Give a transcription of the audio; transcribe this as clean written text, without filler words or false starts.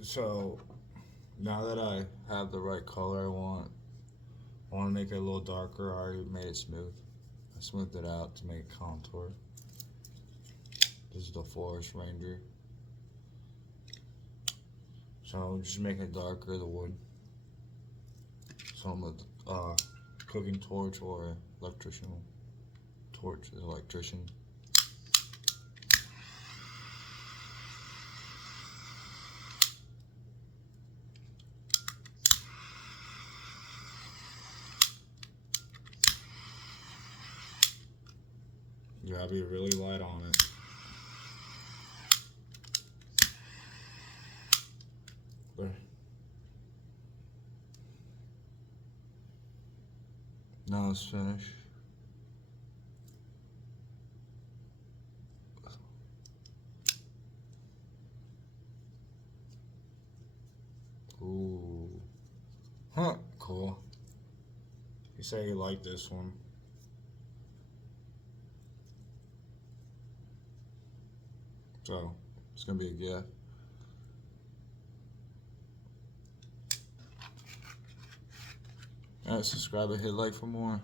So now that I have the right color I want to make it a little darker. I already made it smooth. I smoothed it out to make it contour. This is the Forest Ranger. So just making it darker, the wood. So I'm a cooking torch or electrician torch, electrician. You gotta be really light on it. There. Now it's finished. Ooh. Huh, cool. You say you like this one. So, it's gonna be a gift. Alright, subscribe and hit like for more.